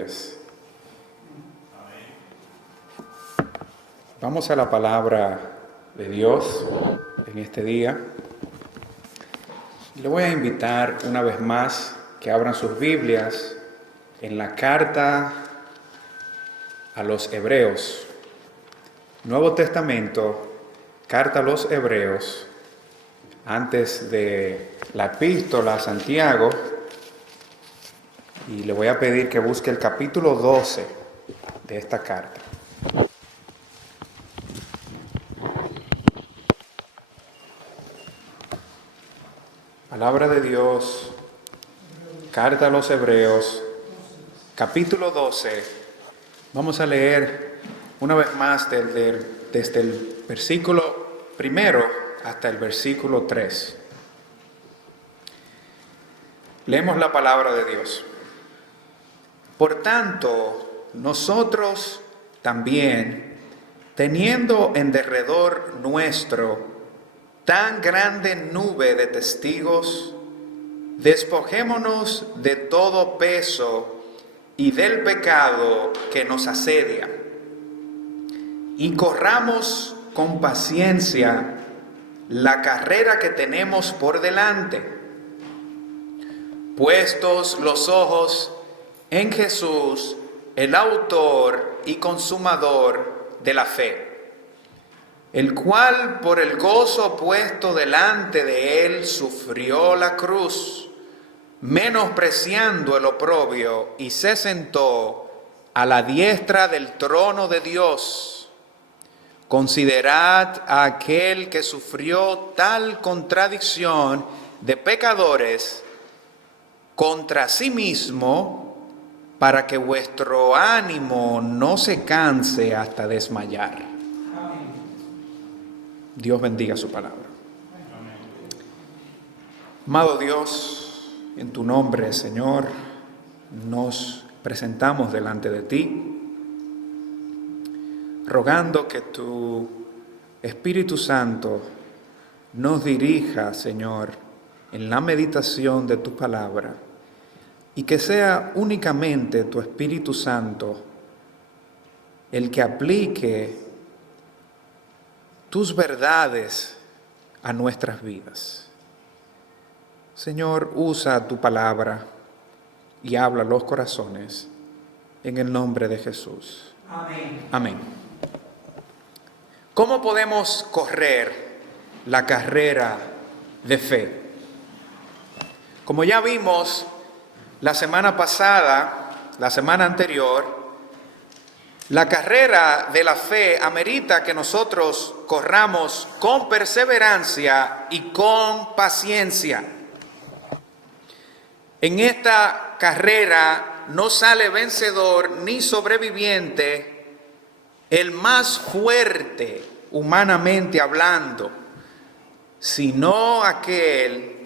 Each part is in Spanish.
rodillas. Vamos a la palabra de Dios en este día. Le voy a invitar una vez más que abran sus Biblias en la carta a los Hebreos. Nuevo Testamento, carta a los Hebreos, antes de la epístola a Santiago. Y le voy a pedir que busque el capítulo 12 de esta carta. Palabra de Dios, carta a los Hebreos, capítulo 12. Vamos a leer una vez más desde el versículo primero hasta el versículo 3. Leemos la palabra de Dios. Por tanto, nosotros también, teniendo en derredor nuestro tan grande nube de testigos, despojémonos de todo peso y del pecado que nos asedia, y corramos con paciencia la carrera que tenemos por delante, puestos los ojos en Jesús, el autor y consumador de la fe, el cual por el gozo puesto delante de él sufrió la cruz, menospreciando el oprobio, y se sentó a la diestra del trono de Dios. Considerad a aquel que sufrió tal contradicción de pecadores contra sí mismo, para que vuestro ánimo no se canse hasta desmayar. Dios bendiga su palabra. Amado Dios, en tu nombre, Señor, nos presentamos delante de ti, rogando que tu Espíritu Santo nos dirija, Señor, en la meditación de tu palabra, y que sea únicamente tu Espíritu Santo el que aplique tus verdades a nuestras vidas. Señor, usa tu palabra y habla a los corazones en el nombre de Jesús. Amén. Amén. ¿Cómo podemos correr la carrera de fe? Como ya vimos la semana pasada, la semana anterior, la carrera de la fe amerita que nosotros corramos con perseverancia y con paciencia. En esta carrera no sale vencedor ni sobreviviente el más fuerte, humanamente hablando, sino aquel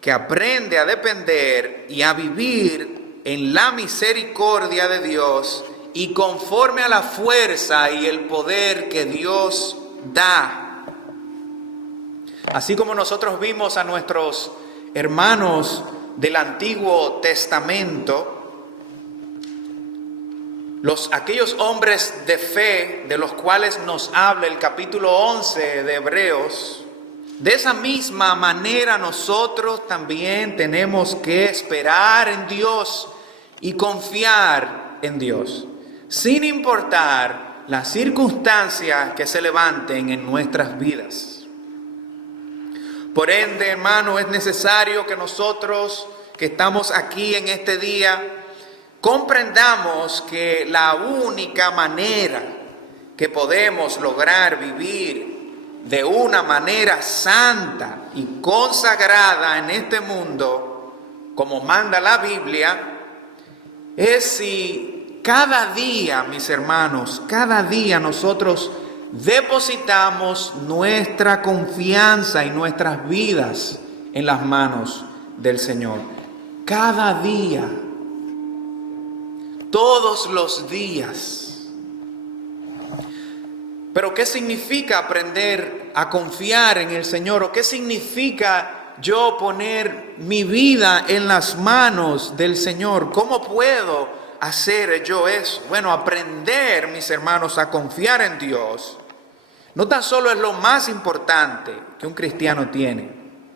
que aprende a depender y a vivir en la misericordia de Dios y conforme a la fuerza y el poder que Dios da. Así como nosotros vimos a nuestros hermanos del Antiguo Testamento, aquellos hombres de fe de los cuales nos habla el capítulo 11 de Hebreos, de esa misma manera nosotros también tenemos que esperar en Dios y confiar en Dios, sin importar las circunstancias que se levanten en nuestras vidas. Por ende, hermano, es necesario que nosotros que estamos aquí en este día comprendamos que la única manera que podemos lograr vivir de una manera santa y consagrada en este mundo, como manda la Biblia, es si cada día, mis hermanos, cada día nosotros depositamos nuestra confianza y nuestras vidas en las manos del Señor. Cada día, todos los días. Pero ¿qué significa aprender a confiar en el Señor? ¿O qué significa yo poner mi vida en las manos del Señor? ¿Cómo puedo hacer yo eso? Bueno, aprender, mis hermanos, a confiar en Dios, no tan solo es lo más importante que un cristiano tiene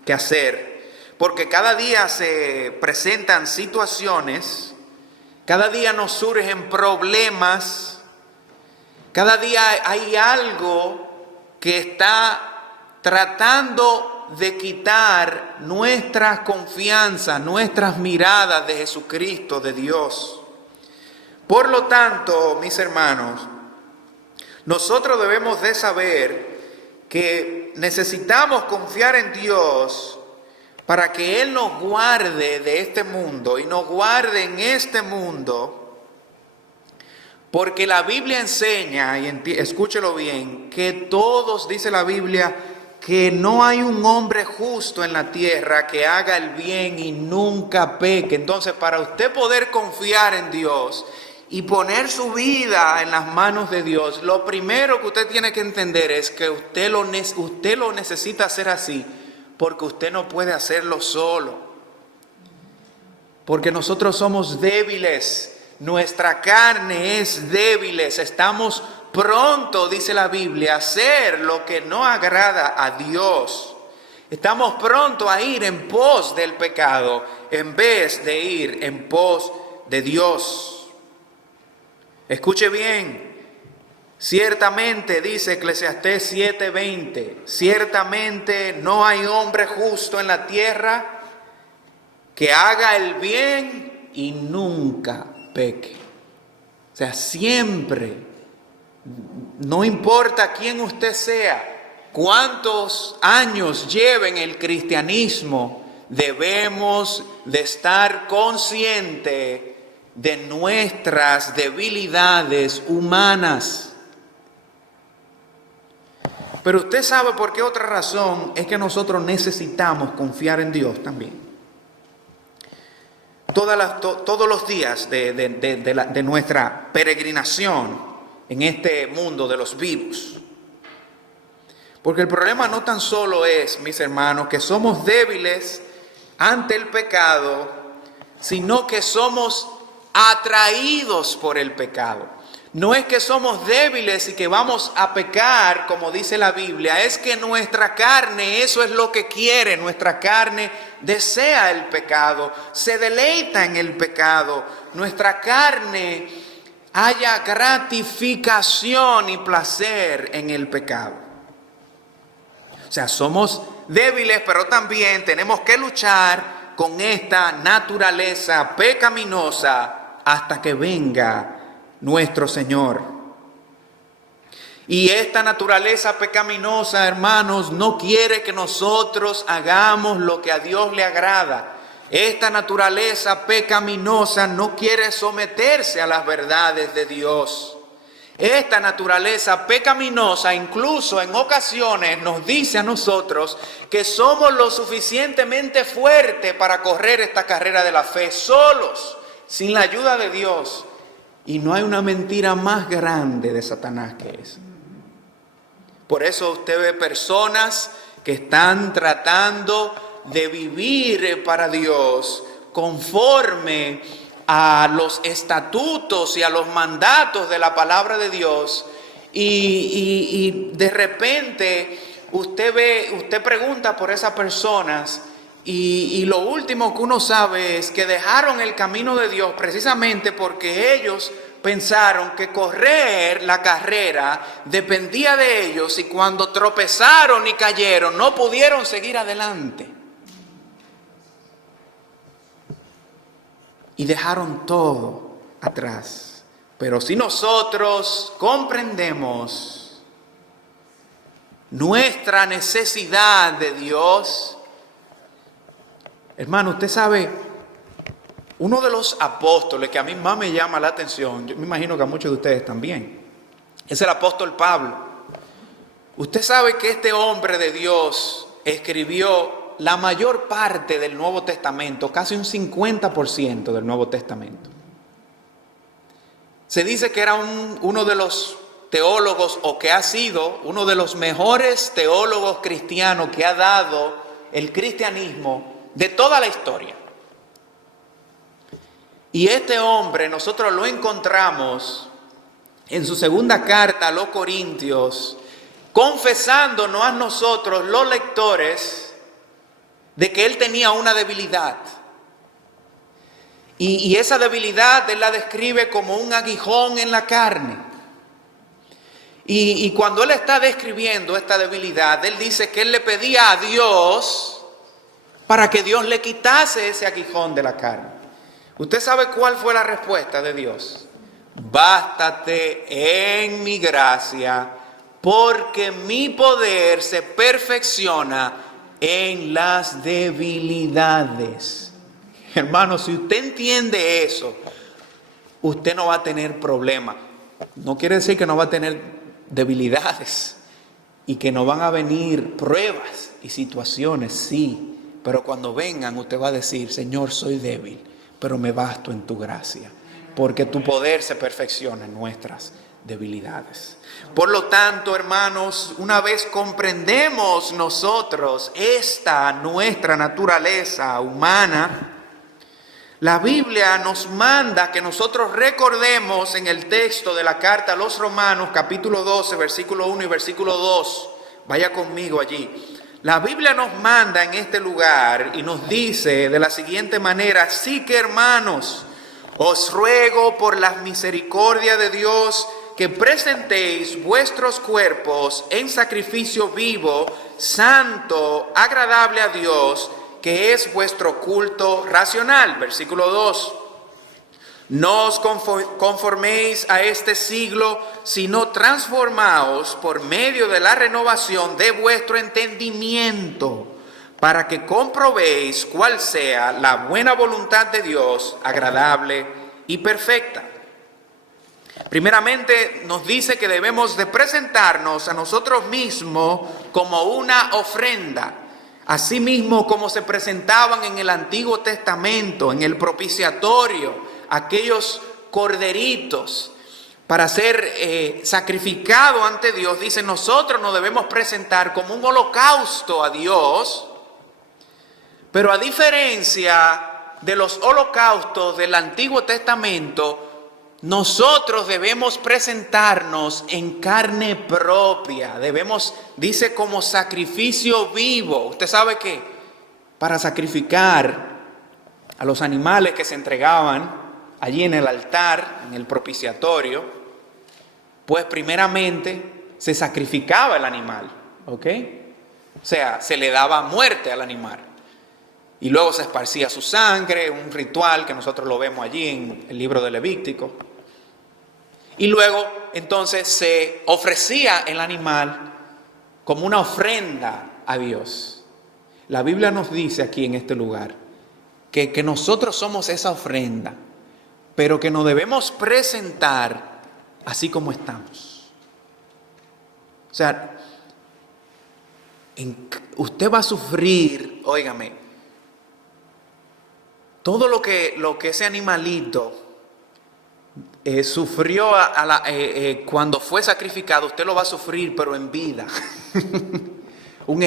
que hacer, porque cada día se presentan situaciones, cada día nos surgen problemas, cada día hay algo que está tratando de quitar nuestra confianza, nuestras miradas de Jesucristo, de Dios. Por lo tanto, mis hermanos, nosotros debemos de saber que necesitamos confiar en Dios para que Él nos guarde de este mundo y nos guarde en este mundo, porque la Biblia enseña, y escúchelo bien, que todos, dice la Biblia, que no hay un hombre justo en la tierra que haga el bien y nunca peque. Entonces, para usted poder confiar en Dios y poner su vida en las manos de Dios, lo primero que usted tiene que entender es que usted lo necesita hacer así, porque usted no puede hacerlo solo. Porque nosotros somos débiles, nuestra carne es débil, estamos pronto, dice la Biblia, a hacer lo que no agrada a Dios. Estamos pronto a ir en pos del pecado en vez de ir en pos de Dios. Escuche bien, ciertamente, dice Eclesiastés 7:20, ciertamente no hay hombre justo en la tierra que haga el bien y nunca peque. O sea, siempre, no importa quién usted sea, cuántos años lleve en el cristianismo, debemos de estar conscientes de nuestras debilidades humanas. Pero usted sabe por qué otra razón es que nosotros necesitamos confiar en Dios también. Todos los días de nuestra peregrinación en este mundo de los vivos. Porque el problema no tan solo es, mis hermanos, que somos débiles ante el pecado, sino que somos atraídos por el pecado. No es que somos débiles y que vamos a pecar, como dice la Biblia, es que nuestra carne, eso es lo que quiere, nuestra carne desea el pecado, se deleita en el pecado, nuestra carne haya gratificación y placer en el pecado. O sea, somos débiles, pero también tenemos que luchar con esta naturaleza pecaminosa hasta que venga nuestro Señor. Y esta naturaleza pecaminosa, hermanos, no quiere que nosotros hagamos lo que a Dios le agrada. Esta naturaleza pecaminosa no quiere someterse a las verdades de Dios. Esta naturaleza pecaminosa incluso en ocasiones nos dice a nosotros que somos lo suficientemente fuertes para correr esta carrera de la fe solos, sin la ayuda de Dios. Y no hay una mentira más grande de Satanás que esa. Por eso usted ve personas que están tratando de vivir para Dios conforme a los estatutos y a los mandatos de la palabra de Dios, y de repente usted pregunta por esas personas y lo último que uno sabe es que dejaron el camino de Dios precisamente porque ellos pensaron que correr la carrera dependía de ellos, y cuando tropezaron y cayeron no pudieron seguir adelante. Y dejaron todo atrás. Pero si nosotros comprendemos nuestra necesidad de Dios, hermano, usted sabe, uno de los apóstoles que a mí más me llama la atención, yo me imagino que a muchos de ustedes también, es el apóstol Pablo. Usted sabe que este hombre de Dios escribió la mayor parte del Nuevo Testamento, casi un 50% del Nuevo Testamento. Se dice que era uno de los teólogos, o que ha sido uno de los mejores teólogos cristianos que ha dado el cristianismo de toda la historia. Y este hombre nosotros lo encontramos en su segunda carta a los Corintios, confesándonos a nosotros, los lectores, de que él tenía una debilidad. Y esa debilidad él la describe como un aguijón en la carne. Y cuando él está describiendo esta debilidad, él dice que él le pedía a Dios para que Dios le quitase ese aguijón de la carne. ¿Usted sabe cuál fue la respuesta de Dios? Bástate en mi gracia, porque mi poder se perfecciona en las debilidades. Hermano, si usted entiende eso, usted no va a tener problema. No quiere decir que no va a tener debilidades y que no van a venir pruebas y situaciones, sí. Pero cuando vengan, usted va a decir, Señor, soy débil, pero me basto en tu gracia, porque tu poder se perfecciona en nuestras debilidades. Por lo tanto, hermanos, una vez comprendemos nosotros esta nuestra naturaleza humana, la Biblia nos manda que nosotros recordemos en el texto de la carta a los Romanos, capítulo 12, versículo 1 y versículo 2. Vaya conmigo allí. La Biblia nos manda en este lugar y nos dice de la siguiente manera: así que, hermanos, os ruego por la misericordia de Dios que presentéis vuestros cuerpos en sacrificio vivo, santo, agradable a Dios, que es vuestro culto racional. Versículo 2. No os conforméis a este siglo, sino transformaos por medio de la renovación de vuestro entendimiento, para que comprobéis cuál sea la buena voluntad de Dios, agradable y perfecta. Primeramente nos dice que debemos de presentarnos a nosotros mismos como una ofrenda, así mismo como se presentaban en el Antiguo Testamento, en el propiciatorio, aquellos corderitos para ser sacrificado ante Dios. Dice, nosotros nos debemos presentar como un holocausto a Dios, pero a diferencia de los holocaustos del Antiguo Testamento, nosotros debemos presentarnos en carne propia. Debemos, dice, como sacrificio vivo. Usted sabe que para sacrificar a los animales que se entregaban allí en el altar, en el propiciatorio, pues primeramente se sacrificaba el animal, ¿ok? O sea, se le daba muerte al animal. Y luego se esparcía su sangre, un ritual que nosotros lo vemos allí en el libro de Levítico. Y luego entonces se ofrecía el animal como una ofrenda a Dios. La Biblia nos dice aquí en este lugar que nosotros somos esa ofrenda, pero que nos debemos presentar así como estamos. O sea, usted va a sufrir, óigame, todo lo que ese animalito sufrió cuando fue sacrificado, usted lo va a sufrir, pero en vida. Un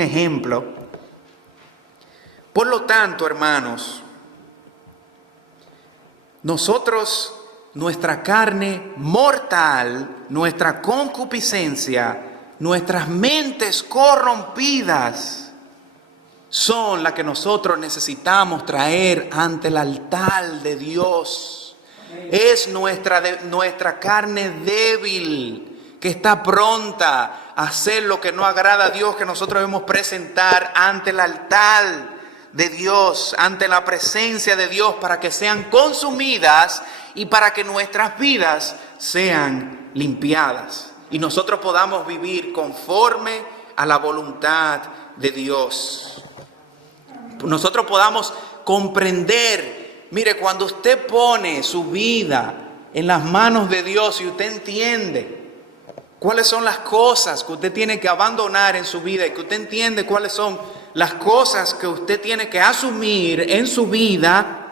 ejemplo. Por lo tanto, hermanos, nosotros, nuestra carne mortal, nuestra concupiscencia, nuestras mentes corrompidas, son las que nosotros necesitamos traer ante el altar de Dios. Es nuestra carne débil que está pronta a hacer lo que no agrada a Dios, que nosotros debemos presentar ante el altar de Dios, ante la presencia de Dios, para que sean consumidas y para que nuestras vidas sean limpiadas y nosotros podamos vivir conforme a la voluntad de Dios. Nosotros podamos comprender, mire, cuando usted pone su vida en las manos de Dios y usted entiende cuáles son las cosas que usted tiene que abandonar en su vida y que usted entiende cuáles son las cosas que usted tiene que asumir en su vida,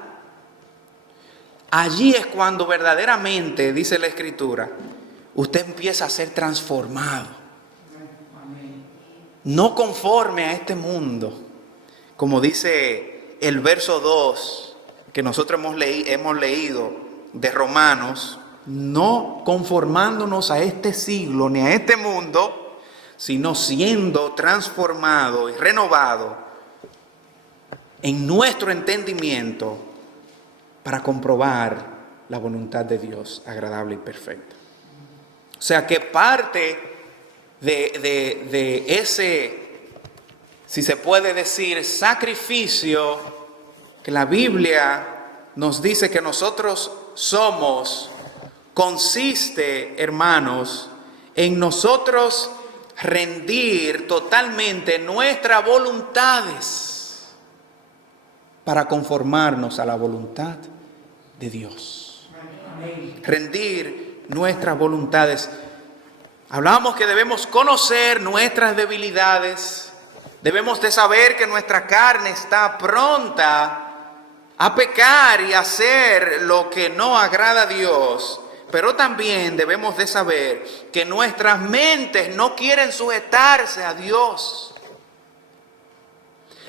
allí es cuando verdaderamente, dice la Escritura, usted empieza a ser transformado. No conforme a este mundo, como dice el verso 2 que nosotros hemos leído de Romanos, no conformándonos a este siglo ni a este mundo, sino siendo transformado y renovado en nuestro entendimiento para comprobar la voluntad de Dios agradable y perfecta. O sea que parte de ese, si se puede decir, sacrificio que la Biblia nos dice que nosotros somos, consiste, hermanos, en nosotros rendir totalmente nuestras voluntades para conformarnos a la voluntad de Dios. Rendir nuestras voluntades. Hablábamos que debemos conocer nuestras debilidades, debemos de saber que nuestra carne está pronta a pecar y a hacer lo que no agrada a Dios, pero también debemos de saber que nuestras mentes no quieren sujetarse a Dios.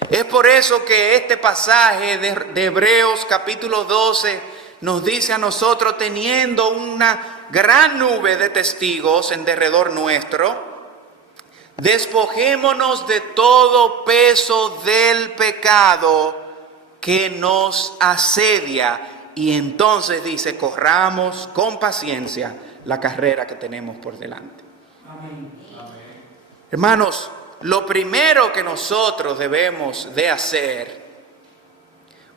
Es por eso que este pasaje de Hebreos capítulo 12 nos dice a nosotros, teniendo una gran nube de testigos en derredor nuestro, despojémonos de todo peso del pecado que nos asedia, y entonces dice, corramos con paciencia la carrera que tenemos por delante. Amén. Hermanos, lo primero que nosotros debemos de hacer,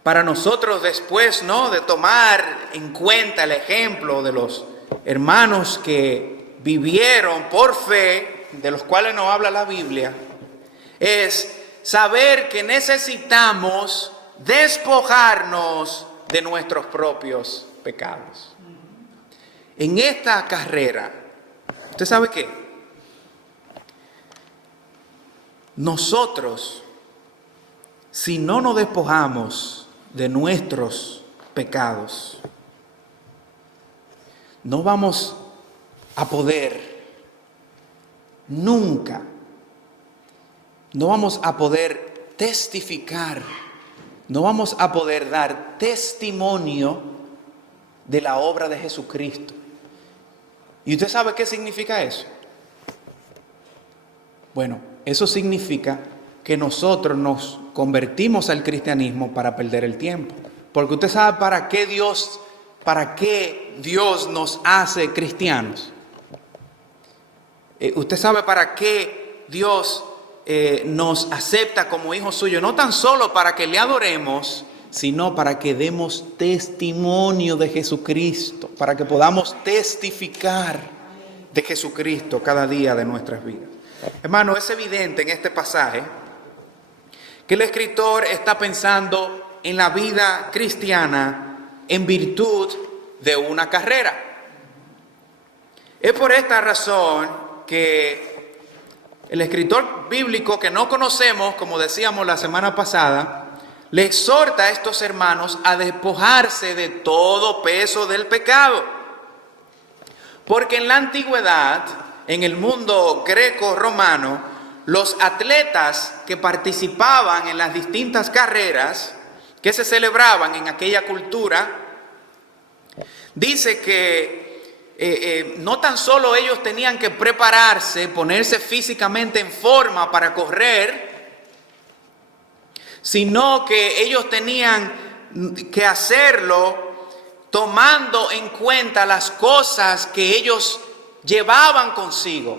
para nosotros después, ¿no?, de tomar en cuenta el ejemplo de los hermanos que vivieron por fe, de los cuales nos habla la Biblia, es saber que necesitamos despojarnos de nuestros propios pecados. En esta carrera, ¿usted sabe qué? Nosotros, si no nos despojamos de nuestros pecados, no vamos a poder nunca, no vamos a poder testificar, no vamos a poder dar testimonio de la obra de Jesucristo. ¿Y usted sabe qué significa eso? Bueno, eso significa que nosotros nos convertimos al cristianismo para perder el tiempo. Porque usted sabe para qué Dios nos hace cristianos. Usted sabe para qué Dios nos acepta como hijos suyos, no tan solo para que le adoremos, sino para que demos testimonio de Jesucristo, para que podamos testificar de Jesucristo cada día de nuestras vidas. Hermano, es evidente en este pasaje que el escritor está pensando en la vida cristiana en virtud de una carrera. Es por esta razón que el escritor bíblico que no conocemos, como decíamos la semana pasada, le exhorta a estos hermanos a despojarse de todo peso del pecado. Porque en la antigüedad, en el mundo greco-romano, los atletas que participaban en las distintas carreras que se celebraban en aquella cultura, dice que no tan solo ellos tenían que prepararse, ponerse físicamente en forma para correr, sino que ellos tenían que hacerlo tomando en cuenta las cosas que ellos llevaban consigo.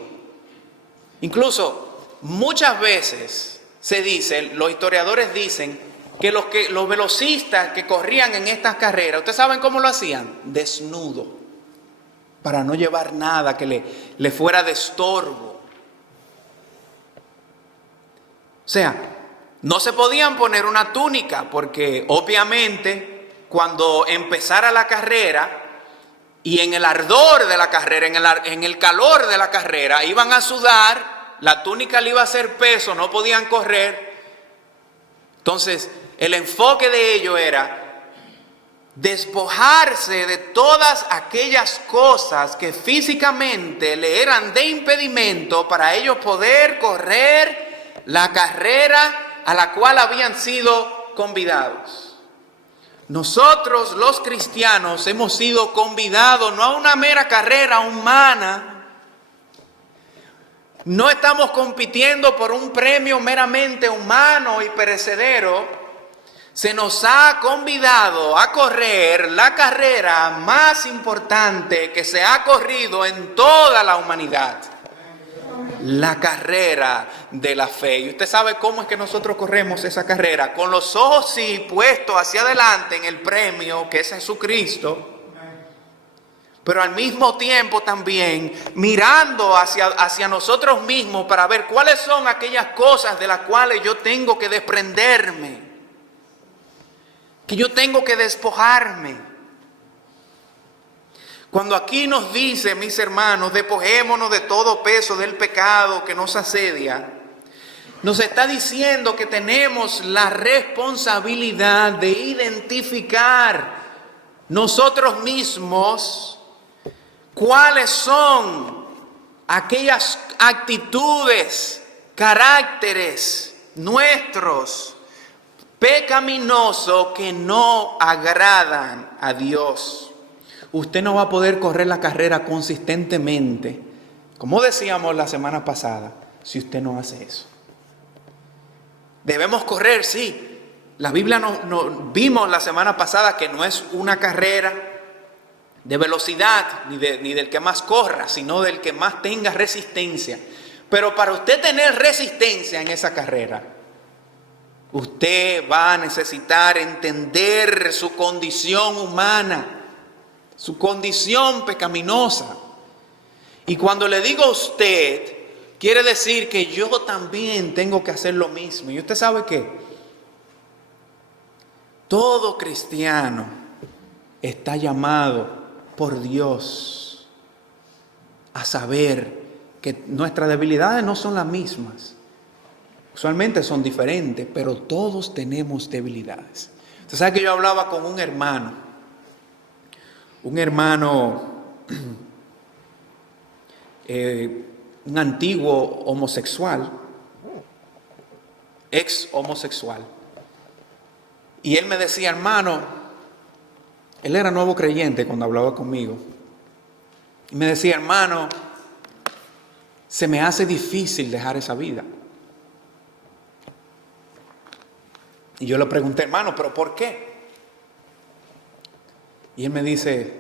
Incluso muchas veces se dice, los historiadores dicen, que los velocistas que corrían en estas carreras, ¿ustedes saben cómo lo hacían? Desnudo, para no llevar nada que le fuera de estorbo. O sea, no se podían poner una túnica, porque obviamente cuando empezara la carrera y en el ardor de la carrera, en el calor de la carrera, iban a sudar, la túnica le iba a hacer peso, no podían correr. Entonces, el enfoque de ello era despojarse de todas aquellas cosas que físicamente le eran de impedimento para ellos poder correr la carrera a la cual habían sido convidados. Nosotros los cristianos hemos sido convidados no a una mera carrera humana. No estamos compitiendo por un premio meramente humano y perecedero. Se nos ha convidado a correr la carrera más importante que se ha corrido en toda la humanidad. La carrera de la fe. Y usted sabe cómo es que nosotros corremos esa carrera. Con los ojos sí puestos hacia adelante en el premio que es Jesucristo. Pero al mismo tiempo también mirando hacia nosotros mismos para ver cuáles son aquellas cosas de las cuales yo tengo que desprenderme, que yo tengo que despojarme. Cuando aquí nos dice, mis hermanos, despojémonos de todo peso del pecado que nos asedia, nos está diciendo que tenemos la responsabilidad de identificar nosotros mismos cuáles son aquellas actitudes, caracteres nuestros pecaminosos que no agradan a Dios. Usted no va a poder correr la carrera consistentemente, como decíamos la semana pasada, si usted no hace eso. Debemos correr, sí. La Biblia nos vimos la semana pasada que no es una carrera de velocidad, ni del que más corra, sino del que más tenga resistencia. Pero para usted tener resistencia en esa carrera, usted va a necesitar entender su condición humana, su condición pecaminosa. Y cuando le digo a usted, quiere decir que yo también tengo que hacer lo mismo. Y usted sabe que todo cristiano está llamado por Dios a saber que nuestras debilidades no son las mismas. Usualmente son diferentes, pero todos tenemos debilidades. Usted sabe que yo hablaba con un hermano un antiguo homosexual, ex homosexual. Y él me decía, hermano, él era nuevo creyente cuando hablaba conmigo. Y me decía, hermano, se me hace difícil dejar esa vida. Y yo le pregunté, hermano, ¿pero por qué? Y él me dice,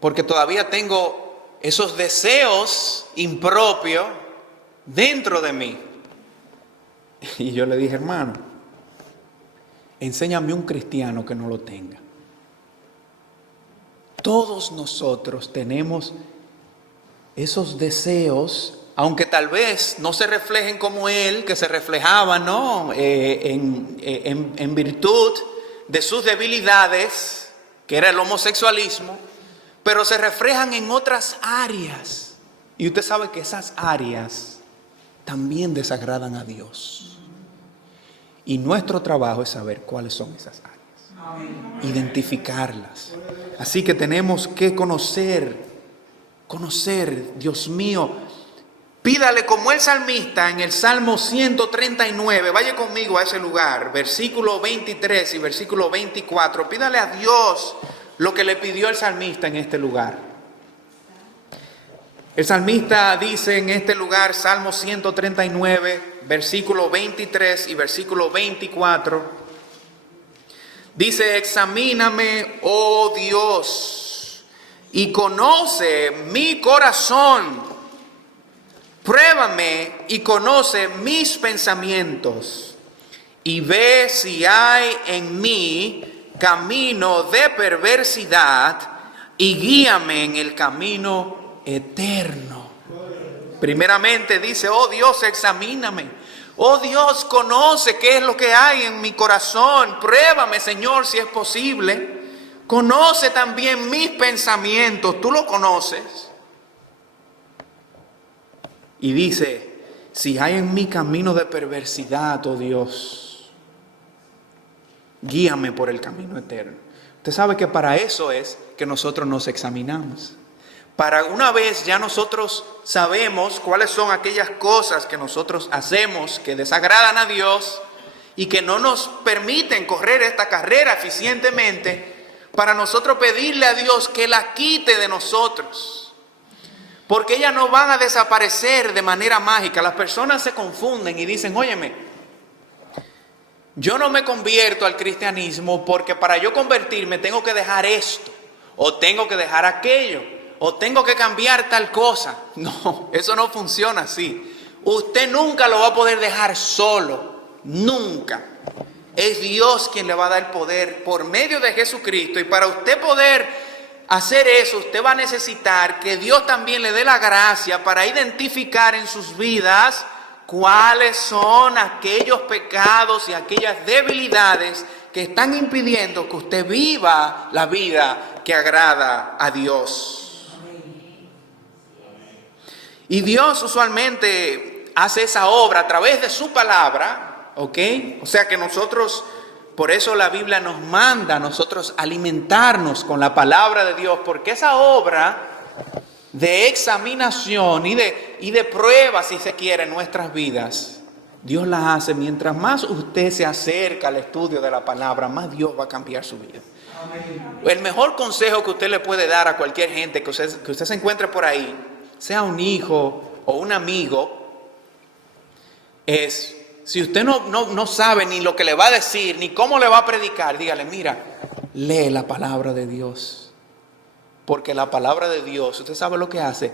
porque todavía tengo esos deseos impropios dentro de mí. Y yo le dije, hermano, enséñame un cristiano que no lo tenga. Todos nosotros tenemos esos deseos, aunque tal vez no se reflejen como él, que se reflejaba, ¿no? En virtud de sus debilidades, que era el homosexualismo, pero se reflejan en otras áreas. Y usted sabe que esas áreas también desagradan a Dios. Y nuestro trabajo es saber cuáles son esas áreas, identificarlas. Así que tenemos que conocer, Dios mío. Pídale como el salmista en el Salmo 139, vaya conmigo a ese lugar, versículo 23 y versículo 24. Pídale a Dios lo que le pidió el salmista en este lugar. El salmista dice en este lugar, Salmo 139, versículo 23 y versículo 24. Dice, examíname, oh Dios, y conoce mi corazón. Pruébame y conoce mis pensamientos y ve si hay en mí camino de perversidad y guíame en el camino eterno. Primeramente dice, oh Dios, examíname. Oh Dios, conoce qué es lo que hay en mi corazón. Pruébame, Señor, si es posible. Conoce también mis pensamientos. Tú lo conoces. Y dice, si hay en mí camino de perversidad, oh Dios, guíame por el camino eterno. Usted sabe que para eso es que nosotros nos examinamos. Para una vez ya nosotros sabemos cuáles son aquellas cosas que nosotros hacemos que desagradan a Dios y que no nos permiten correr esta carrera eficientemente, para nosotros pedirle a Dios que la quite de nosotros. Porque ellas no van a desaparecer de manera mágica. Las personas se confunden y dicen, óyeme, yo no me convierto al cristianismo porque para yo convertirme tengo que dejar esto, o tengo que dejar aquello, o tengo que cambiar tal cosa. No, eso no funciona así. Usted nunca lo va a poder dejar solo, nunca. Es Dios quien le va a dar el poder por medio de Jesucristo. Y para usted poder hacer eso, usted va a necesitar que Dios también le dé la gracia para identificar en sus vidas cuáles son aquellos pecados y aquellas debilidades que están impidiendo que usted viva la vida que agrada a Dios. Y Dios usualmente hace esa obra a través de su palabra, ¿ok? O sea que nosotros, por eso la Biblia nos manda a nosotros alimentarnos con la palabra de Dios, porque esa obra de examinación y de prueba, si se quiere, en nuestras vidas, Dios la hace. Mientras más usted se acerca al estudio de la palabra, más Dios va a cambiar su vida. Amén. El mejor consejo que usted le puede dar a cualquier gente que usted se encuentre por ahí, sea un hijo o un amigo, es: si usted no sabe ni lo que le va a decir, ni cómo le va a predicar, dígale, mira, lee la palabra de Dios. Porque la palabra de Dios, usted sabe lo que hace,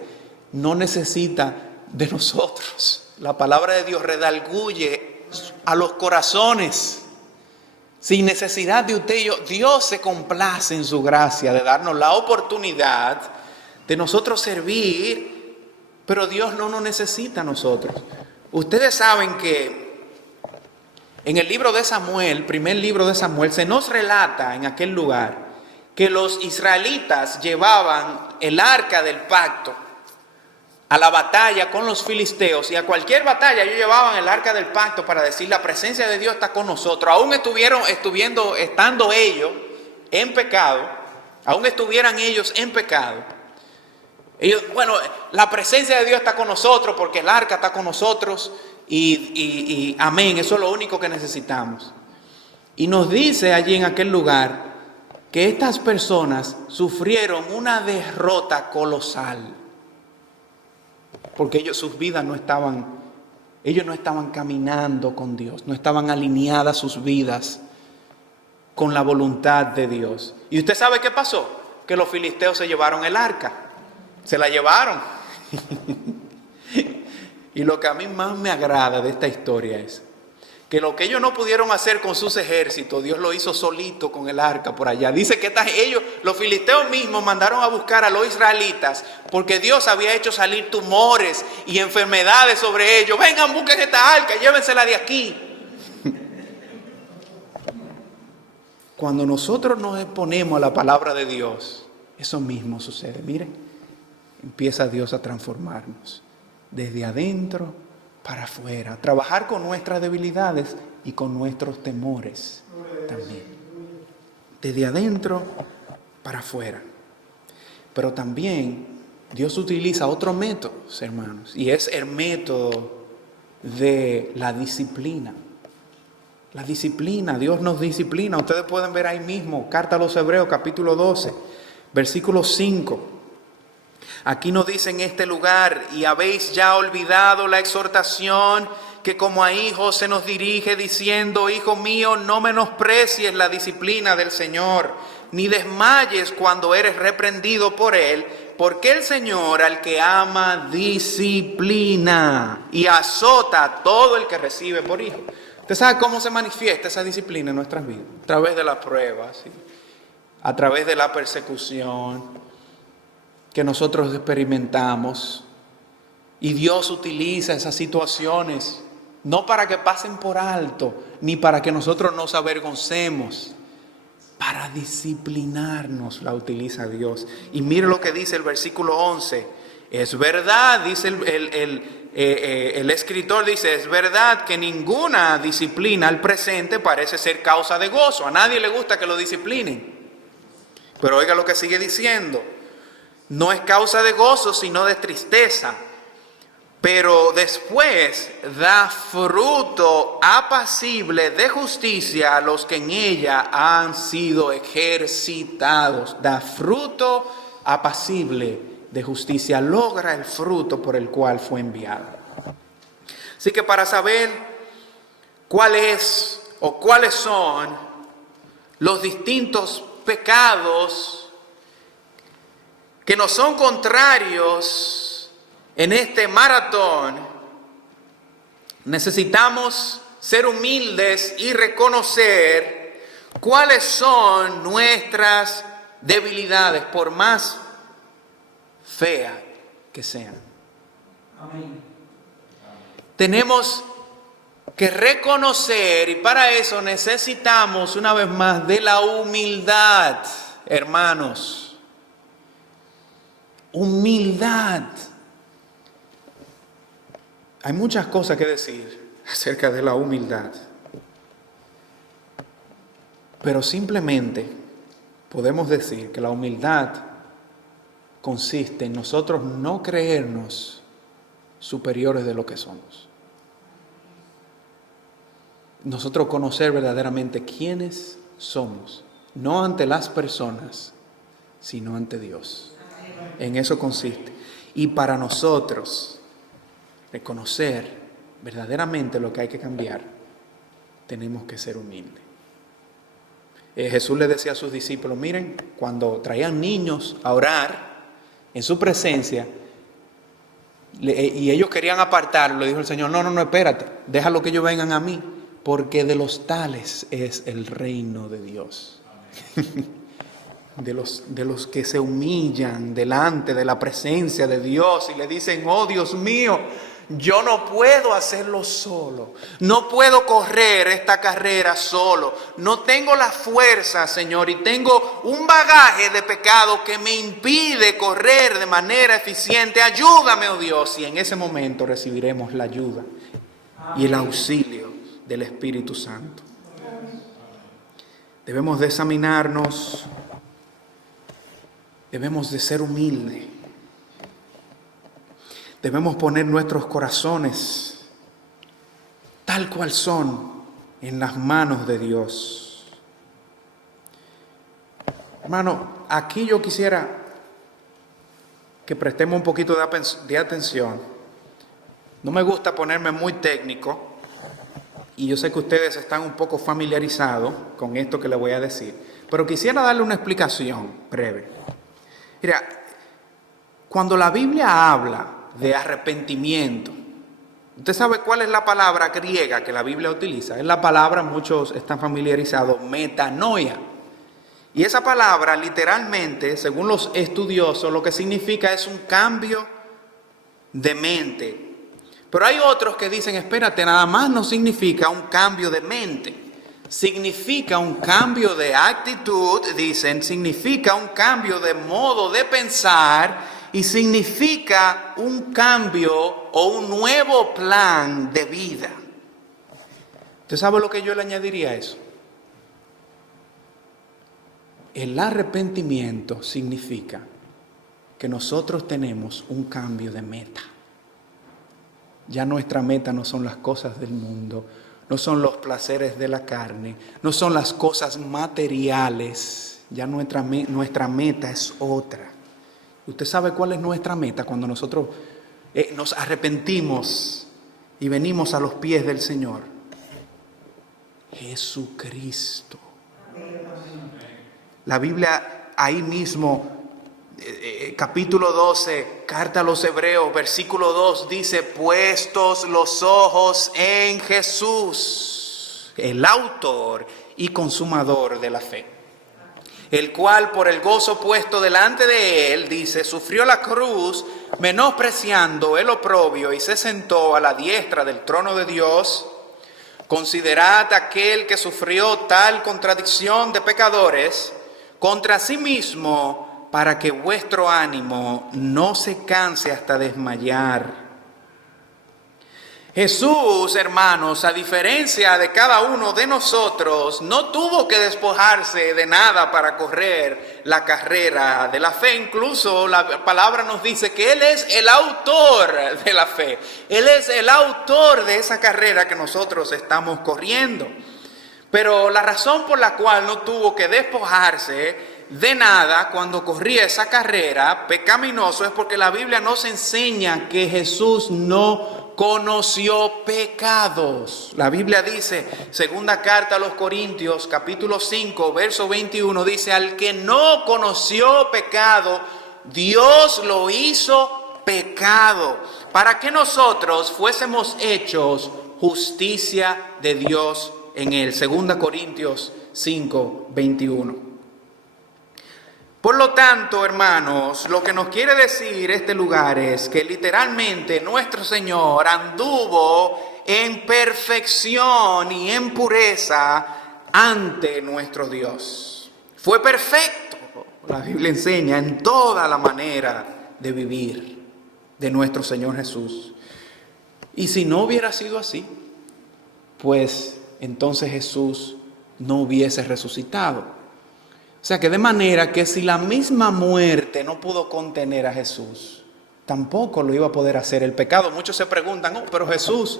no necesita de nosotros. La palabra de Dios redarguye a los corazones. Sin necesidad de usted y yo, Dios se complace en su gracia de darnos la oportunidad de nosotros servir, pero Dios no nos necesita a nosotros. Ustedes saben que en el libro de Samuel, primer libro de Samuel, se nos relata en aquel lugar que los israelitas llevaban el arca del pacto a la batalla con los filisteos, y a cualquier batalla ellos llevaban el arca del pacto para decir: la presencia de Dios está con nosotros. Aún estando ellos en pecado, aún estuvieran ellos en pecado, la presencia de Dios está con nosotros porque el arca está con nosotros y amén, eso es lo único que necesitamos. Y nos dice allí en aquel lugar que estas personas sufrieron una derrota colosal, porque sus vidas ellos no estaban caminando con Dios, no estaban alineadas sus vidas con la voluntad de Dios. ¿Y usted sabe qué pasó? Que los filisteos se llevaron el arca, se la llevaron. Y lo que a mí más me agrada de esta historia es que lo que ellos no pudieron hacer con sus ejércitos, Dios lo hizo solito con el arca por allá. Dice que los filisteos mismos mandaron a buscar a los israelitas porque Dios había hecho salir tumores y enfermedades sobre ellos. Vengan, busquen esta arca, llévensela de aquí. Cuando nosotros nos exponemos a la palabra de Dios, eso mismo sucede. Miren, empieza Dios a transformarnos desde adentro para afuera, trabajar con nuestras debilidades y con nuestros temores también, desde adentro para afuera. Pero también Dios utiliza otro método, hermanos, y es el método de la disciplina. La disciplina, Dios nos disciplina. Ustedes pueden ver ahí mismo, carta a los Hebreos, capítulo 12, versículo 5. Aquí nos dice en este lugar: y habéis ya olvidado la exhortación que como a hijos se nos dirige, diciendo: hijo mío, no menosprecies la disciplina del Señor, ni desmayes cuando eres reprendido por Él, porque el Señor al que ama disciplina y azota a todo el que recibe por hijo. ¿Usted sabe cómo se manifiesta esa disciplina en nuestras vidas? A través de las pruebas, ¿sí? A través de la persecución que nosotros experimentamos. Y Dios utiliza esas situaciones no para que pasen por alto, ni para que nosotros nos avergoncemos. Para disciplinarnos la utiliza Dios. Y mire lo que dice el versículo 11. Es verdad, dice el escritor, dice: es verdad que ninguna disciplina al presente parece ser causa de gozo. A nadie le gusta que lo disciplinen. Pero oiga lo que sigue diciendo: no es causa de gozo, sino de tristeza. pero después da fruto apacible de justicia a los que en ella han sido ejercitados. Da fruto apacible de justicia, logra el fruto por el cual fue enviado. Así que para saber cuál es o cuáles son los distintos pecados que nos son contrarios en este maratón, necesitamos ser humildes y reconocer cuáles son nuestras debilidades, por más feas que sean. Amén. Tenemos que reconocer, y para eso necesitamos una vez más de la humildad, hermanos. Humildad. Hay muchas cosas que decir acerca de la humildad, pero simplemente podemos decir que la humildad consiste en nosotros no creernos superiores de lo que somos. Nosotros conocer verdaderamente quiénes somos, no ante las personas, sino ante Dios. En eso consiste. Y para nosotros reconocer verdaderamente lo que hay que cambiar, tenemos que ser humildes. Jesús le decía a sus discípulos, miren, cuando traían niños a orar en su presencia, y ellos querían apartarlo, le dijo el Señor, no, espérate, déjalo que ellos vengan a mí, porque de los tales es el reino de Dios. De los que se humillan delante de la presencia de Dios y le dicen, oh Dios mío, yo no puedo hacerlo solo, no puedo correr esta carrera solo, no tengo la fuerza, Señor, y tengo un bagaje de pecado que me impide correr de manera eficiente. Ayúdame, oh Dios, y en ese momento recibiremos la ayuda y el auxilio del Espíritu Santo. Debemos de examinarnos, debemos de ser humildes. Debemos poner nuestros corazones tal cual son en las manos de Dios. Hermano, aquí yo quisiera que prestemos un poquito de atención. No me gusta ponerme muy técnico y yo sé que ustedes están un poco familiarizados con esto que les voy a decir, pero quisiera darle una explicación breve. Mira, cuando la Biblia habla de arrepentimiento, ¿usted sabe cuál es la palabra griega que la Biblia utiliza? Es la palabra, muchos están familiarizados, metanoia. Y esa palabra literalmente, según los estudiosos, lo que significa es un cambio de mente. Pero hay otros que dicen, espérate, nada más no significa un cambio de mente. Significa un cambio de actitud, dicen, significa un cambio de modo de pensar y significa un cambio o un nuevo plan de vida. ¿Usted sabe lo que yo le añadiría a eso? El arrepentimiento significa que nosotros tenemos un cambio de meta. Ya nuestra meta no son las cosas del mundo, no son los placeres de la carne, no son las cosas materiales. Ya nuestra meta es otra. ¿Usted sabe cuál es nuestra meta cuando nosotros nos arrepentimos y venimos a los pies del Señor? Jesucristo. La Biblia ahí mismo, capítulo 12, carta a los Hebreos, versículo 2, dice, puestos los ojos en Jesús, el autor y consumador de la fe, el cual por el gozo puesto delante de él, dice, sufrió la cruz, menospreciando el oprobio, y se sentó a la diestra del trono de Dios. Considerad aquel que sufrió tal contradicción de pecadores contra sí mismo, para que vuestro ánimo no se canse hasta desmayar. Jesús, hermanos, a diferencia de cada uno de nosotros, no tuvo que despojarse de nada para correr la carrera de la fe. Incluso la palabra nos dice que Él es el autor de la fe. Él es el autor de esa carrera que nosotros estamos corriendo. Pero la razón por la cual no tuvo que despojarse de nada cuando corría esa carrera pecaminoso es porque la Biblia nos enseña que Jesús no conoció pecados. La Biblia dice, segunda carta a los Corintios, capítulo 5, verso 21, dice, al que no conoció pecado, Dios lo hizo pecado, para que nosotros fuésemos hechos justicia de Dios en él. Segunda Corintios 5, 21. Por lo tanto, hermanos, lo que nos quiere decir este lugar es que literalmente nuestro Señor anduvo en perfección y en pureza ante nuestro Dios. Fue perfecto, la Biblia enseña, en toda la manera de vivir de nuestro Señor Jesús. Y si no hubiera sido así, pues entonces Jesús no hubiese resucitado. O sea que de manera que si la misma muerte no pudo contener a Jesús, tampoco lo iba a poder hacer el pecado. Muchos se preguntan, pero Jesús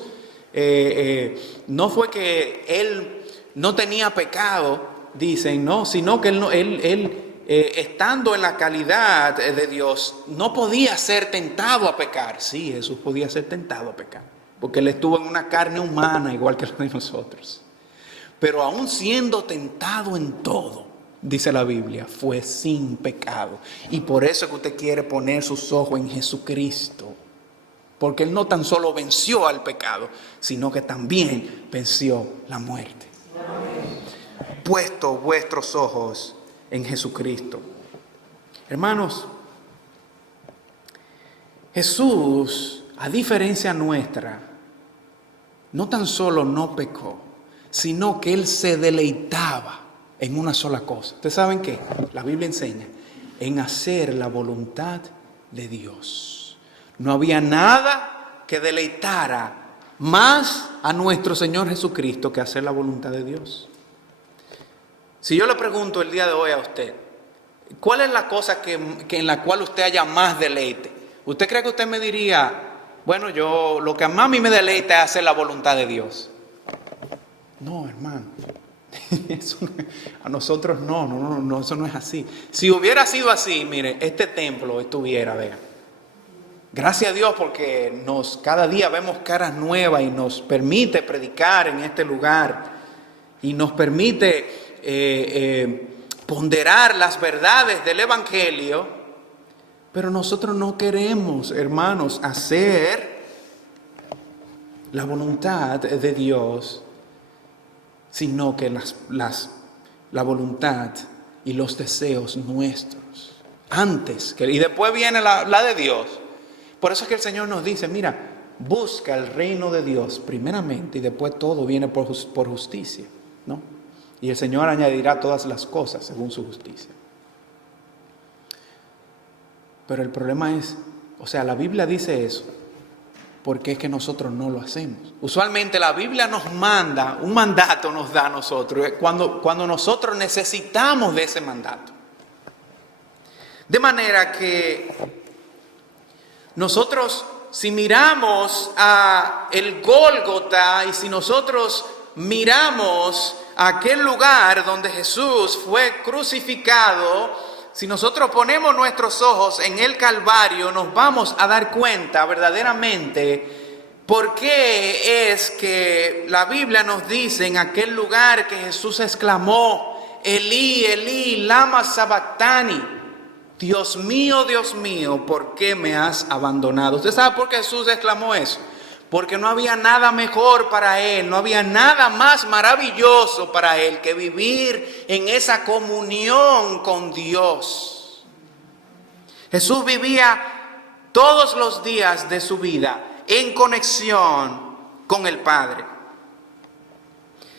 no fue que Él no tenía pecado, dicen, no, sino que Él estando en la calidad de Dios, no podía ser tentado a pecar. Sí, Jesús podía ser tentado a pecar, porque Él estuvo en una carne humana igual que la de nosotros. Pero aún siendo tentado en todo, dice la Biblia, fue sin pecado. Y por eso es que usted quiere poner sus ojos en Jesucristo. Porque Él no tan solo venció al pecado, sino que también venció la muerte. Amén. Puesto vuestros ojos en Jesucristo. Hermanos, Jesús, a diferencia nuestra, no tan solo no pecó, sino que Él se deleitaba en una sola cosa. ¿Ustedes saben qué? La Biblia enseña en hacer la voluntad de Dios. No había nada que deleitara más a nuestro Señor Jesucristo que hacer la voluntad de Dios. Si yo le pregunto el día de hoy a usted, ¿cuál es la cosa que en la cual usted haya más deleite? ¿Usted cree que usted me diría, bueno, yo lo que más a mí me deleita es hacer la voluntad de Dios? No, hermano. Eso no, a nosotros no, eso no es así. Si hubiera sido así, mire, este templo estuviera, vean. Gracias a Dios porque cada día vemos caras nuevas y nos permite predicar en este lugar y nos permite ponderar las verdades del Evangelio, pero nosotros no queremos, hermanos, hacer la voluntad de Dios, sino que la voluntad y los deseos nuestros. Y después viene la de Dios. Por eso es que el Señor nos dice, mira, busca el reino de Dios primeramente y después todo viene por justicia, ¿no? Y el Señor añadirá todas las cosas según su justicia. Pero el problema es, la Biblia dice eso, porque es que nosotros no lo hacemos. Usualmente la Biblia nos manda, un mandato nos da a nosotros, cuando nosotros necesitamos de ese mandato. De manera que nosotros, si miramos a el Gólgota y si nosotros miramos a aquel lugar donde Jesús fue crucificado, si nosotros ponemos nuestros ojos en el Calvario, nos vamos a dar cuenta verdaderamente por qué es que la Biblia nos dice en aquel lugar que Jesús exclamó, Elí, Elí, lama sabactani, Dios mío, ¿por qué me has abandonado? ¿Usted sabe por qué Jesús exclamó eso? Porque no había nada mejor para Él, no había nada más maravilloso para Él que vivir en esa comunión con Dios. Jesús vivía todos los días de su vida en conexión con el Padre.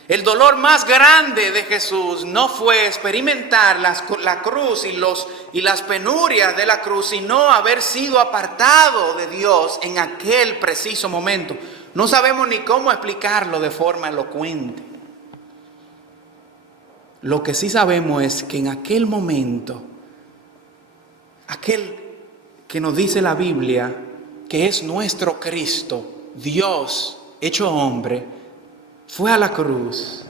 El dolor más grande de Jesús no fue experimentar la cruz y las penurias de la cruz, sino haber sido apartado de Dios en aquel preciso momento. No sabemos ni cómo explicarlo de forma elocuente. Lo que sí sabemos es que en aquel momento, aquel que nos dice la Biblia, que es nuestro Cristo, Dios hecho hombre, fue a la cruz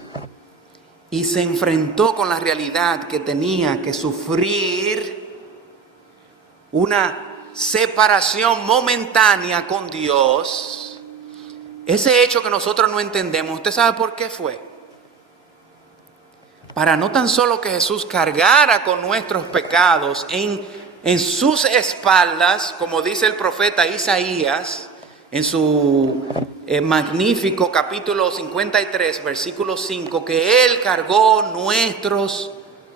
y se enfrentó con la realidad que tenía que sufrir una separación momentánea con Dios. Ese hecho que nosotros no entendemos, ¿usted sabe por qué fue? Para no tan solo que Jesús cargara con nuestros pecados en sus espaldas, como dice el profeta Isaías, en su magnífico capítulo 53, versículo 5, que Él cargó nuestros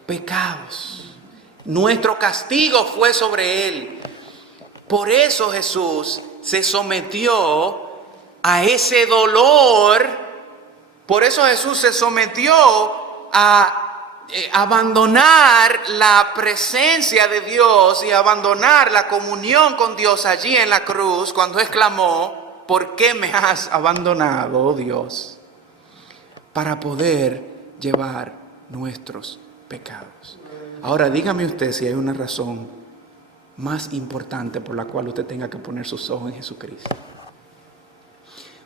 pecados. Nuestro castigo fue sobre Él. Por eso Jesús se sometió a ese dolor. Por eso Jesús se sometió a abandonar la presencia de Dios y abandonar la comunión con Dios allí en la cruz cuando exclamó: ¿por qué me has abandonado, oh Dios? Para poder llevar nuestros pecados. Ahora dígame usted si hay una razón más importante por la cual usted tenga que poner sus ojos en Jesucristo.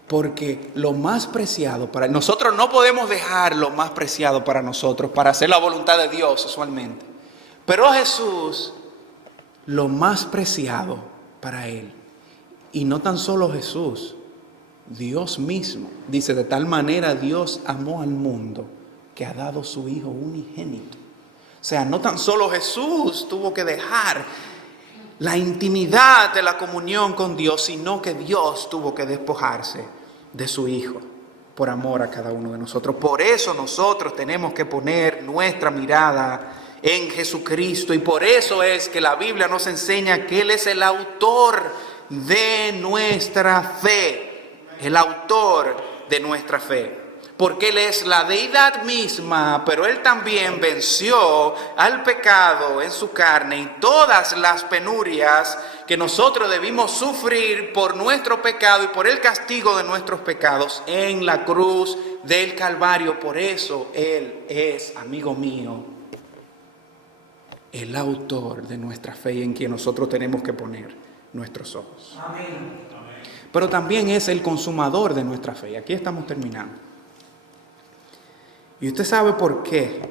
Porque lo más preciado para nosotros, no podemos dejar lo más preciado para nosotros, para hacer la voluntad de Dios usualmente. Pero Jesús, lo más preciado para Él. Y no tan solo Jesús, Dios mismo. Dice: de tal manera Dios amó al mundo que ha dado su Hijo unigénito. O sea, no tan solo Jesús tuvo que dejar la intimidad de la comunión con Dios, sino que Dios tuvo que despojarse de su Hijo por amor a cada uno de nosotros. Por eso nosotros tenemos que poner nuestra mirada en Jesucristo, y por eso es que la Biblia nos enseña que Él es el autor de nuestra fe, el autor de nuestra fe. Porque Él es la deidad misma, pero Él también venció al pecado en su carne y todas las penurias que nosotros debimos sufrir por nuestro pecado y por el castigo de nuestros pecados en la cruz del Calvario. Por eso Él es, amigo mío, el autor de nuestra fe y en quien nosotros tenemos que poner nuestros ojos. Amén. Pero también es el consumador de nuestra fe. Y aquí estamos terminando. Y usted sabe por qué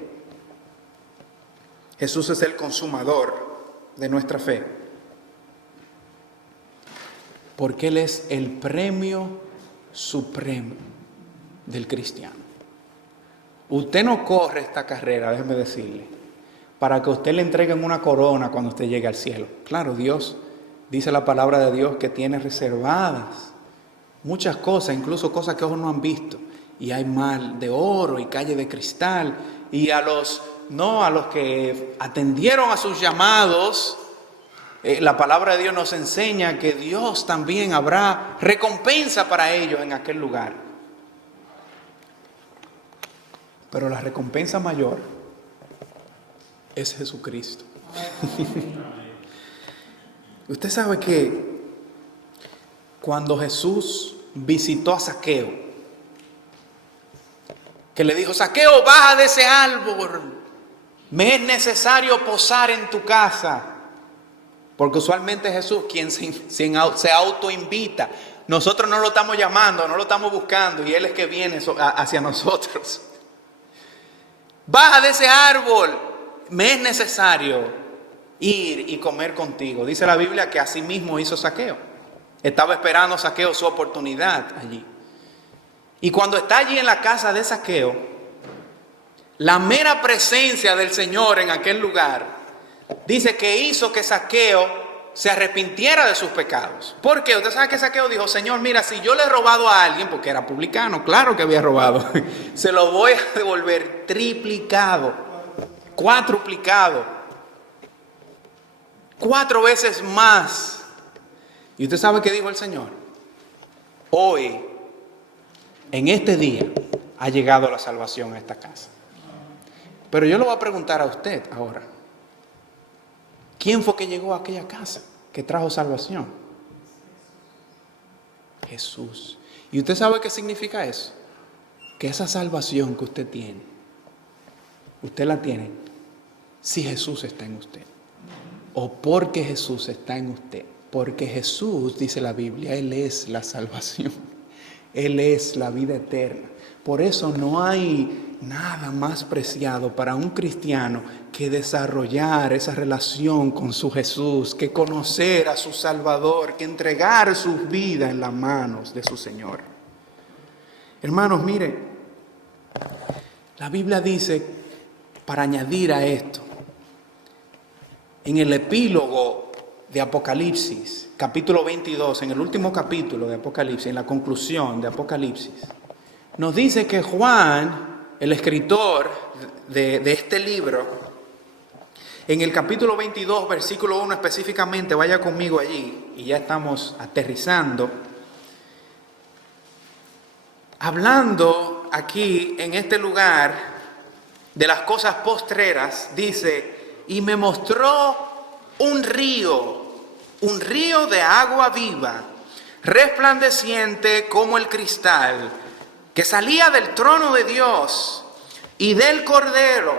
Jesús es el consumador de nuestra fe. Porque Él es el premio supremo del cristiano. Usted no corre esta carrera, déjeme decirle, para que usted le entreguen una corona cuando usted llegue al cielo. Claro, Dios, dice la palabra de Dios, que tiene reservadas muchas cosas, incluso cosas que ojos no han visto. Y hay mar de oro y calle de cristal. Y a los que atendieron a sus llamados, la palabra de Dios nos enseña que Dios también habrá recompensa para ellos en aquel lugar. Pero la recompensa mayor es Jesucristo. Usted sabe que cuando Jesús visitó a Zaqueo, que le dijo: Zaqueo, baja de ese árbol, me es necesario posar en tu casa. Porque usualmente Jesús quien se autoinvita. Nosotros no lo estamos llamando, no lo estamos buscando, y Él es que viene hacia nosotros. Baja de ese árbol, me es necesario ir y comer contigo. Dice la Biblia que así mismo hizo Zaqueo. Estaba esperando Zaqueo su oportunidad allí. Y cuando está allí en la casa de Zaqueo, la mera presencia del Señor en aquel lugar dice que hizo que Zaqueo se arrepintiera de sus pecados. ¿Por qué? Usted sabe que Zaqueo dijo: Señor, mira, si yo le he robado a alguien, porque era publicano, claro que había robado, se lo voy a devolver triplicado, cuatruplicado, 4 veces más. Y usted sabe qué dijo el Señor: hoy, en este día, ha llegado la salvación a esta casa. Pero yo le voy a preguntar a usted ahora: ¿quién fue que llegó a aquella casa que trajo salvación? Jesús. ¿Y usted sabe qué significa eso? Que esa salvación que usted tiene, usted la tiene si Jesús está en usted. O porque Jesús está en usted. Porque Jesús, dice la Biblia, Él es la salvación. Él es la vida eterna. Por eso no hay nada más preciado para un cristiano que desarrollar esa relación con su Jesús, que conocer a su Salvador, que entregar su vida en las manos de su Señor. Hermanos, mire, la Biblia dice, para añadir a esto, en el epílogo de Apocalipsis, capítulo 22, en el último capítulo de Apocalipsis, en la conclusión de Apocalipsis, nos dice que Juan, el escritor de este libro, en el capítulo 22, versículo 1 específicamente, vaya conmigo allí, y ya estamos aterrizando, hablando aquí en este lugar de las cosas postreras, dice, y me mostró un río de agua viva, resplandeciente como el cristal, que salía del trono de Dios y del Cordero,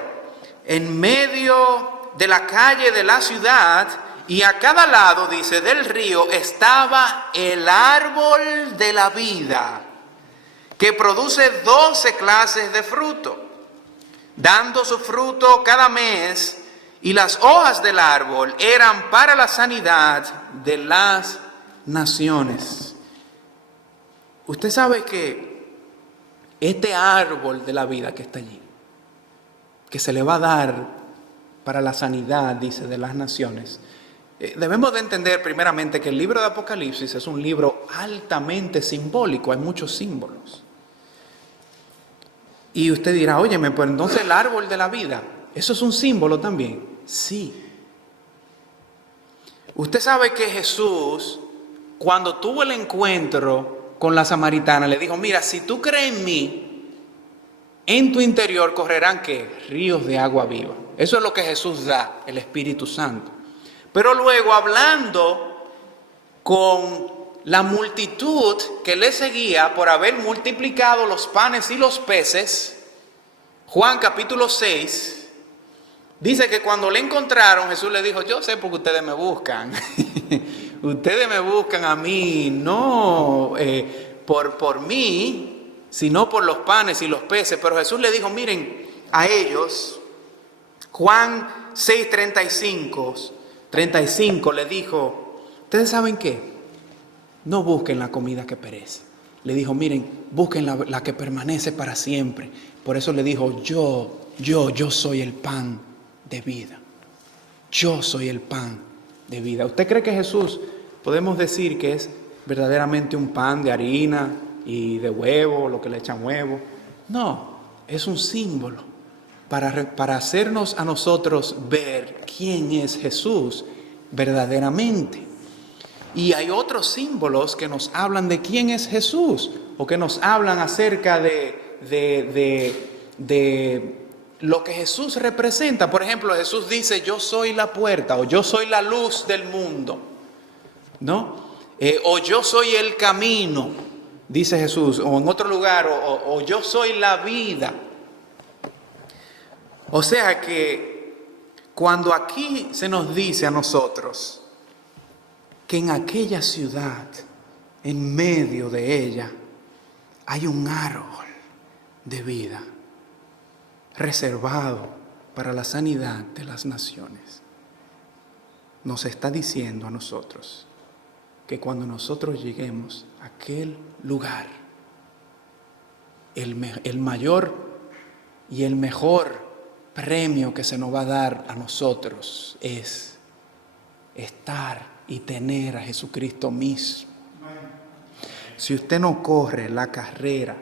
en medio de la calle de la ciudad, y a cada lado, dice, del río estaba el árbol de la vida, que produce 12 clases de fruto, dando su fruto cada mes, y las hojas del árbol eran para la sanidad de las naciones. Usted sabe que este árbol de la vida que está allí, que se le va a dar para la sanidad, dice, de las naciones, debemos de entender primeramente que el libro de Apocalipsis es un libro altamente simbólico, hay muchos símbolos. Y usted dirá, óyeme, pues entonces el árbol de la vida, ¿eso es un símbolo también? Sí. Usted sabe que Jesús, cuando tuvo el encuentro con la samaritana, le dijo, mira, si tú crees en mí, en tu interior correrán, ¿qué? Ríos de agua viva. Eso es lo que Jesús da, el Espíritu Santo. Pero luego, hablando con la multitud que le seguía por haber multiplicado los panes y los peces, Juan capítulo 6, dice que cuando le encontraron, Jesús le dijo, yo sé por qué ustedes me buscan. Ustedes me buscan a mí, no por mí, sino por los panes y los peces. Pero Jesús le dijo, miren, a ellos, Juan 6, 35 le dijo, ¿ustedes saben qué? No busquen la comida que perece. Le dijo, miren, busquen la que permanece para siempre. Por eso le dijo, yo soy el pan de vida. Yo soy el pan de vida. ¿Usted cree que Jesús, podemos decir que es verdaderamente un pan de harina y de huevo, lo que le echan huevo? No, es un símbolo para hacernos a nosotros ver quién es Jesús verdaderamente. Y hay otros símbolos que nos hablan de quién es Jesús, o que nos hablan acerca de lo que Jesús representa. Por ejemplo, Jesús dice, yo soy la puerta, o yo soy la luz del mundo, ¿no? O yo soy el camino, dice Jesús, o en otro lugar, o yo soy la vida. O sea que cuando aquí se nos dice a nosotros que en aquella ciudad, en medio de ella, hay un árbol de vida reservado para la sanidad de las naciones, nos está diciendo a nosotros que cuando nosotros lleguemos a aquel lugar, el mayor y el mejor premio que se nos va a dar a nosotros es estar y tener a Jesucristo mismo. Si usted no corre la carrera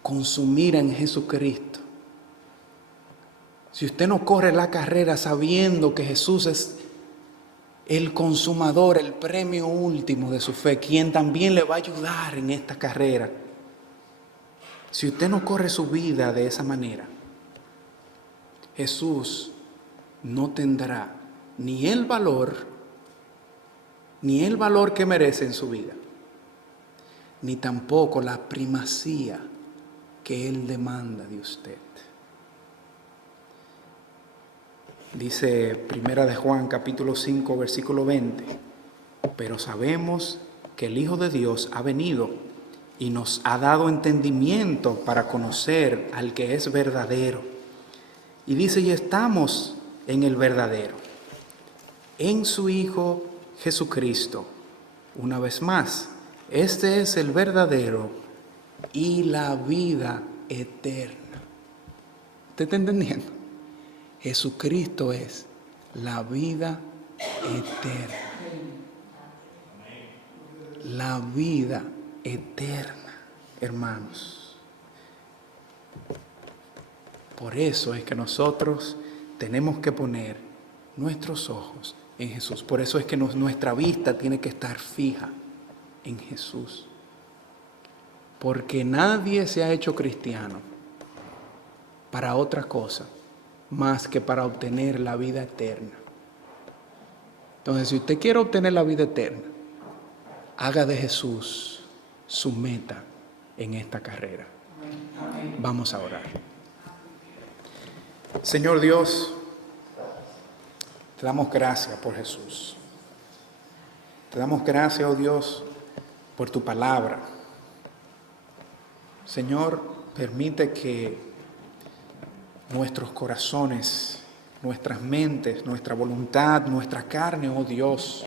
con su mira en Jesucristo, si usted no corre la carrera sabiendo que Jesús es el consumador, el premio último de su fe, quien también le va a ayudar en esta carrera, si usted no corre su vida de esa manera, Jesús no tendrá ni el valor que merece en su vida. ni tampoco la primacía que Él demanda de usted. Dice Primera de Juan capítulo 5 versículo 20, pero sabemos que el Hijo de Dios ha venido y nos ha dado entendimiento para conocer al que es verdadero. Y dice, y estamos en el verdadero, en su Hijo Jesucristo. Una vez más, este es el verdadero y la vida eterna. ¿Usted está entendiendo? Jesucristo es la vida eterna. La vida eterna, hermanos. Por eso es que nosotros tenemos que poner nuestros ojos en Jesús. Por eso es que nuestra vista tiene que estar fija en Jesús. Porque nadie se ha hecho cristiano para otra cosa más que para obtener la vida eterna. Entonces, si usted quiere obtener la vida eterna, haga de Jesús su meta en esta carrera. Vamos a orar. Señor Dios, te damos gracias por Jesús. Te damos gracias, oh Dios, por tu palabra. Señor, permite que nuestros corazones, nuestras mentes, nuestra voluntad, nuestra carne, oh Dios,